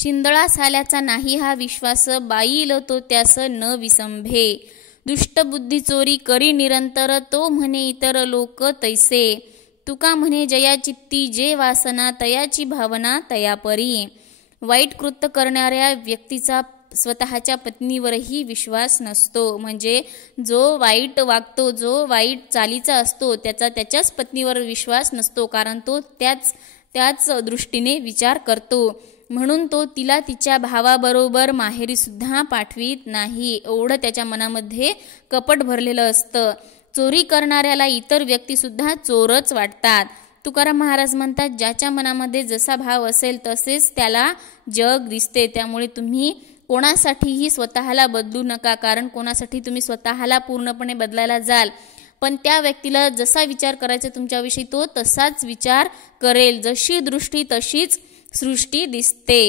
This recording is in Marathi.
शिंदळा साल्याचा नाही हा विश्वास, बाईल तो त्यास न विसंभे. दुष्टबुद्धी चोरी करी निरंतर, तो म्हणे इतर लोक तैसे. तुका म्हणे जया चित्ती जे वासना, तयाची भावना तयापरी. वाईट कृत्य करणाऱ्या व्यक्तीचा स्वतःच्या पत्नीवरही विश्वास नसतो. म्हणजे जो वाईट वागतो, जो वाईट चालीचा असतो, त्याचा त्याच्याच पत्नीवर विश्वास नसतो, कारण तो त्याच दृष्टीने विचार करतो. म्हणून तो तिला तिच्या भावाबरोबर माहेरी सुद्धा पाठवीत नाही. एवढं त्याच्या मनामध्ये कपट भरलेलं असतं. चोरी करणाऱ्याला इतर व्यक्ती सुद्धा चोरच वाटतात. तुकाराम महाराज म्हणतात, ज्याच्या मनामध्ये जसा भाव असेल तसेच त्याला जग दिसते. त्यामुळे तुम्ही कोणासाठीही स्वतःला बदलू नका, कारण कोणासाठी तुम्ही स्वतःला पूर्णपणे बदलायला जाल, पण त्या व्यक्तीला जसा विचार करायचा तुमच्याविषयी तो तसाच विचार करेल. जशी दृष्टी तशीच सृष्टी दिसते.